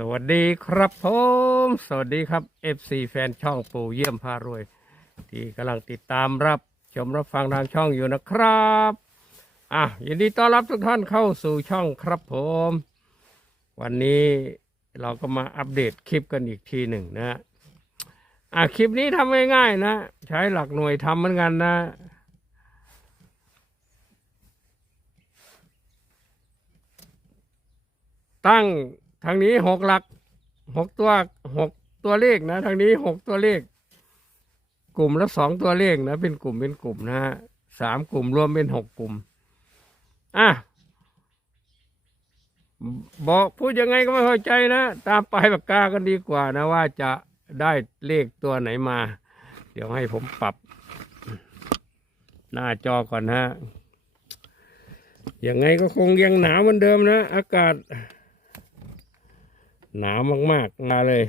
สวัสดีครับผมสวัสดีครับ FC แฟนช่องปู่เยี่ยมพารวย ที่กำลังติดตามรับชมรับฟังทางช่องอยู่นะครับอะยินดีต้อนรับทุกท่านเข้าสู่ช่องครับผม วันนี้เราก็มาอัปเดตคลิปกันอีกทีหนึ่งนะอะคลิปนี้ทำง่ายๆนะ ใช้หลักหน่วยทำเหมือนกันนะตั้ง ทางนี้หกหลักหกตัวหกตัวเลขนะทางนี้หกตัวเลข กลุ่มละสองตัวเลขนะ เป็นกลุ่มเป็นกลุ่มนะฮะสามกลุ่มรวมเป็นหกกลุ่มอะบอกพูดยังไงก็ไม่เข้าใจนะ ตามปลายปากกากันดีกว่านะว่าจะได้เลขตัวไหนมา เดี๋ยวให้ผมปรับ หน้าจอก่อนนะฮะยังไงก็คงยังหนาวเหมือนเดิมนะ อากาศ หนาวมากๆมาเลย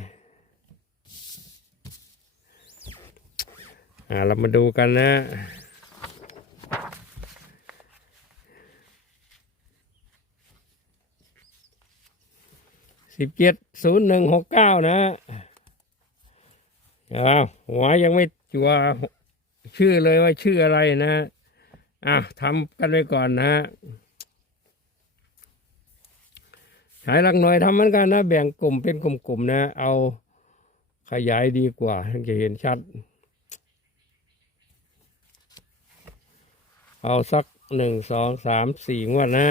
อ่าเรามาดูกันนะสิบเจ็ดศูนย์หนึ่งหกเก้านะอ้าวหัวยังไม่จัวชื่อเลยว่าชื่ออะไรนะอะทำกันไปก่อนนะ ใช้หลักหน่วยทำเหมือนกันนะ แบ่งกลุ่มเป็นกลุ่มๆนะ เอาขยายดีกว่าถึงจะเห็นชัด เอาสักหนึ่งสองสามสี่งวดนะ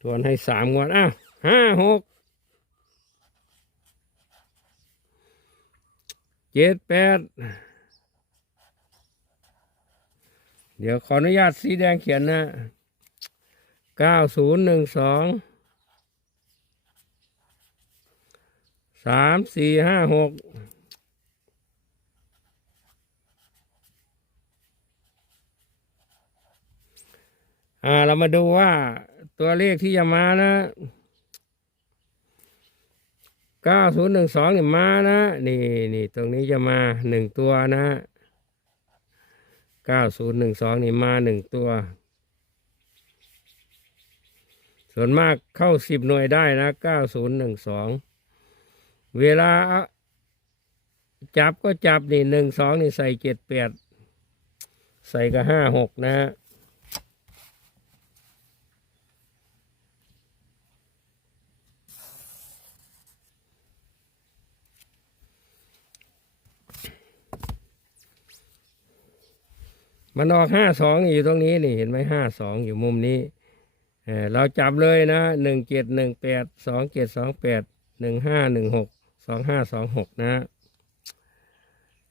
ทวนให้สามงวด อ้าวห้าหกเจ็ดแปดเดี๋ยวขออนุญาตสีแดงเขียนนะเก้าศูนย์หนึ่งสอง สามสี่ห้าหกอ่าเรามาดูว่าตัวเลขที่จะมานะเก้าศูนย์หนึ่งสองนี่มานะนี่นี่ตรงนี้จะมาหนึ่งตัวนะเก้าศูนย์หนึ่งสองนี่มาหนึ่งตัว ส่วนมากเข้าสิบหน่วยได้นะเก้าศูนย์หนึ่งสอง เวลาจับก็จับนี่หนึ่งสองนี่ใส่เจ็ดแปดใส่ก็ห้าหกนะฮะมันออกห้าสองอยู่ตรงนี้นี่เห็นไหมห้าสองอยู่มุมนี้เออเราจับเลยนะหนึ่งเจ็ดหนึ่งแปดสองเจ็ดสองแปดหนึ่งห้าหนึ่งหก สองห้าสองหกนะ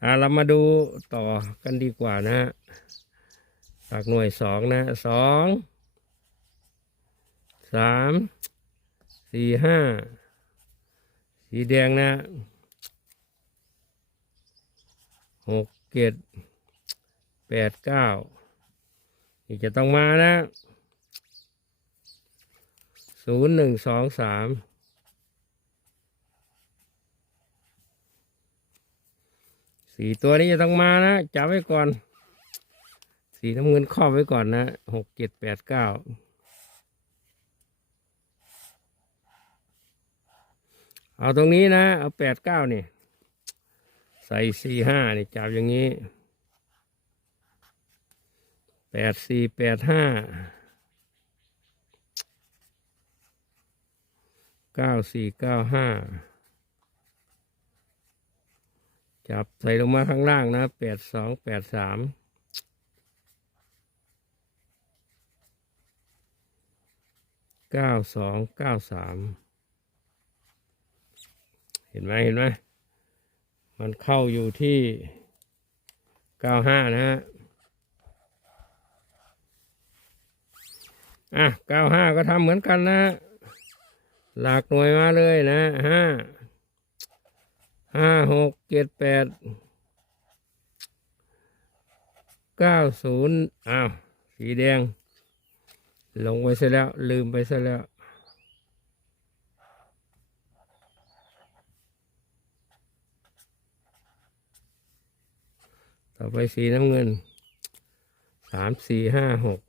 อ่าเรามาดูต่อกันดีกว่านะฮะหลักหน่วยสองนะสองสามสี่ห้าสีแดงนะหกเจ็ดแปดเก้านี่จะต้องมานะศูนย์หนึ่งสองสาม สี่ตัวนี้จะต้องมานะจับไว้ก่อน สีน้ำเงินครอบไว้ก่อนนะหกเจ็ดแปดเก้าเอาตรงนี้นะ เอาแปดเก้านี่ ใส่สี่ห้านี่จับอย่างนี้แปดสี่แปดห้าเก้าสี่เก้าห้า จับใส่ลงมาข้างล่างนะแปดสองแปดสามเก้าสองเก้าสามเห็นไหมเห็นไหมมันเข้าอยู่ที่เก้าห้านะฮะอะเก้าห้าก็ทำเหมือนกันนะ หลากหน่วยมาเลยนะห้า ห้าหกเจ็ดแปดเก้าศูนย์อ้าวสีแดง ลงไปซะแล้ว ลืมไปซะแล้วต่อไปสีน้ำเงิน สามสี่ห้าหก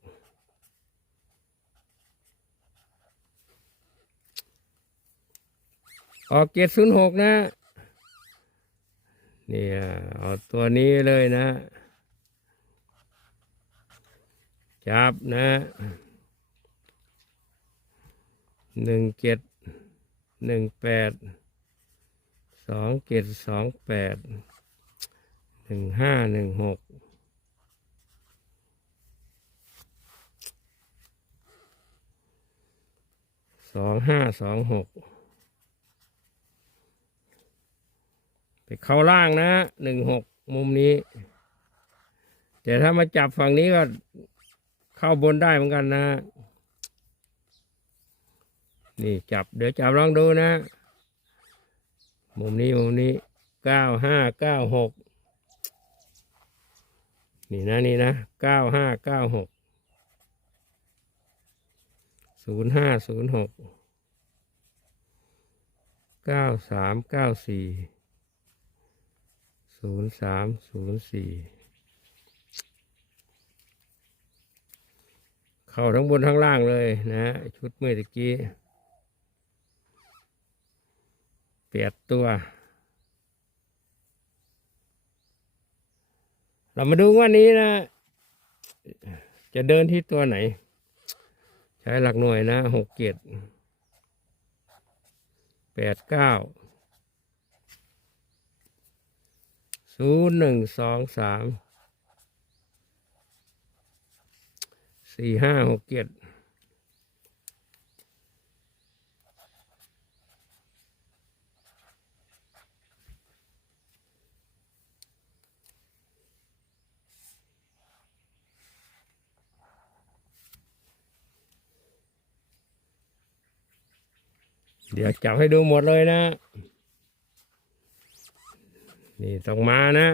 ออกเจ็ดศูนย์หกนะ นี่เอาตัวนี้เลยนะ จับนะหนึ่งเจ็ดหนึ่งแปดสองเจ็ดสองแปดหนึ่งห้าหนึ่งหกสองห้าสองหก ไปเข้าล่างนะหนึ่งหกมุมนี้ แต่ถ้ามาจับฝั่งนี้ก็เข้าบนได้เหมือนกันนะ นี่จับเดี๋ยวจับลองดูนะ มุมนี้มุมนี้เก้าห้าเก้าหกนี่นะนี่นะเก้าห้าเก้าหกศูนย์ห้าศูนย์หกเก้าสามเก้าสี่ ศูนย์สามศูนย์สี่เข้าทั้งบนทั้งล่างเลยนะชุดเมื่อตะกี้แปดตัว เรามาดูว่านี้นะ จะเดินที่ตัวไหน ใช้หลักหน่วยนะหกเกียรแปดเก้า ศูนย์หนึ่งสองสามสี่ห้าหกเกียรเดี๋ยวจับให้ดูหมดเลยนะ นี่ต้องมานะ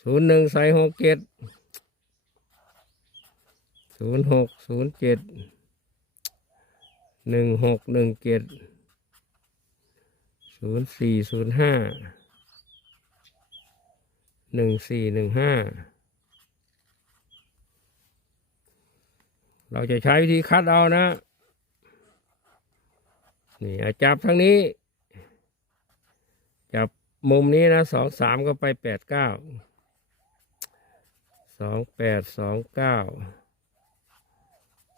ศูนย์หนึ่งใส่หกเจ็ดศูนย์หกศูนย์เจ็ดหนึ่งหกหนึ่งเจ็ดศูนย์สี่ศูนย์ห้าหนึ่งสี่หนึ่งห้าเราจะใช้วิธีคัดเอานะ นี่อะจับทางนี้ จับ มุมนี้นะสองสามก็ไปแปดเก้าสองแปดสองเก้า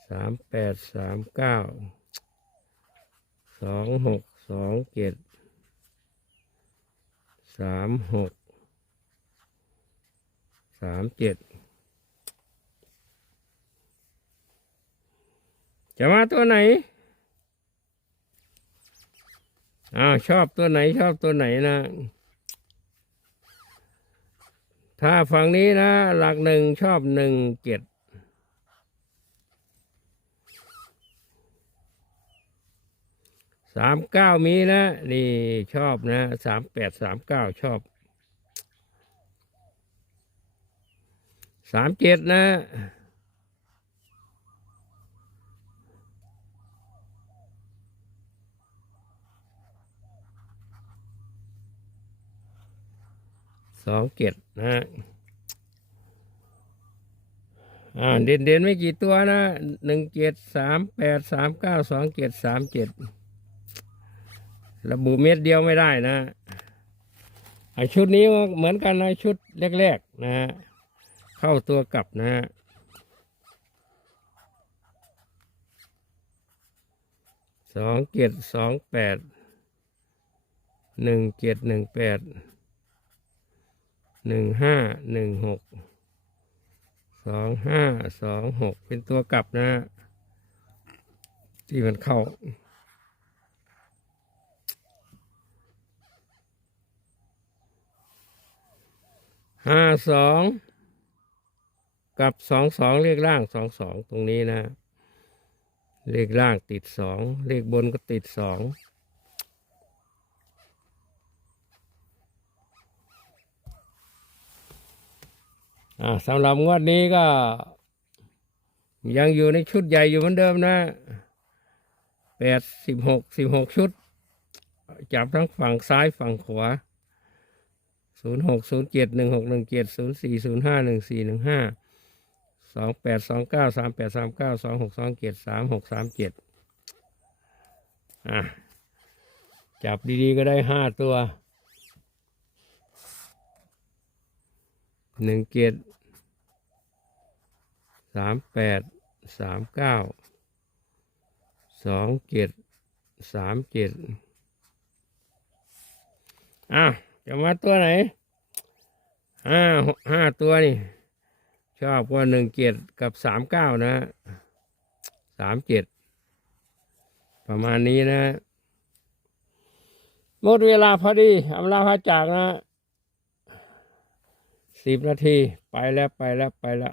สามแปดสามเก้าสองหกสองเจ็ดสามหกสามเจ็ดจะมาตัวไหน อ้าวชอบตัวไหนชอบตัวไหนนะ ถ้าฝั่งนี้นะ หลักหนึ่งชอบหนึ่งเจ็ดสามเก้ามีนะ นี่ชอบนะสามแปดสามเก้าชอบสามเจ็ดนะ สองเจ็ดนะฮะอ่าเด่นเด่นๆไม่กี่ตัวนะหนึ่งเจ็ดสามแปดสามเก้าสองเจ็ดสามเจ็ดระบุเม็ดเดียวไม่ได้นะไอชุดนี้เหมือนกันนะชุดแรกๆนะฮะเข้าตัวกลับนะฮะสองเจ็ดสองแปดหนึ่งเจ็ดหนึ่งแปด หนึ่งห้าหนึ่งหกสองห้าสองหกเป็นตัวกลับนะ ที่มันเข้า ห้าสองกับสองสองเลขล่างสองสองตรงนี้นะ เลขล่างติดสองเลขบนก็ติดสอง สำหรับงวดนี้ก็ ยังอยู่ในชุดใหญ่อยู่เหมือนเดิมนะแปดสิบหกสิบหกชุด จับทั้งฝั่งซ้ายฝั่งขวาศูนย์หกศูนย์เจ็ดหนึ่งหกหนึ่งเจ็ดศูนย์สี่ศูนย์ห้าหนึ่งสี่หนึ่งห้าสองแปดสองเก้าสามแปดสามเก้าสองหกสองเจ็ดสามหกสามเจ็ดอะจับดีๆก็ได้ห้าตัว หนึ่งเกียรสามแปดสามเก้าสองเจ็ดสามเจ็ดอะจะมาตัวไหนห้าห้าตัวนี่ ชอบว่าหนึ่งเจ็ดกับสามเก้านะสามเจ็ดประมาณนี้นะหมดเวลาพอดีอำลาพระจากนะ สิบนาที ไปแล้วไปแล้วไปแล้ว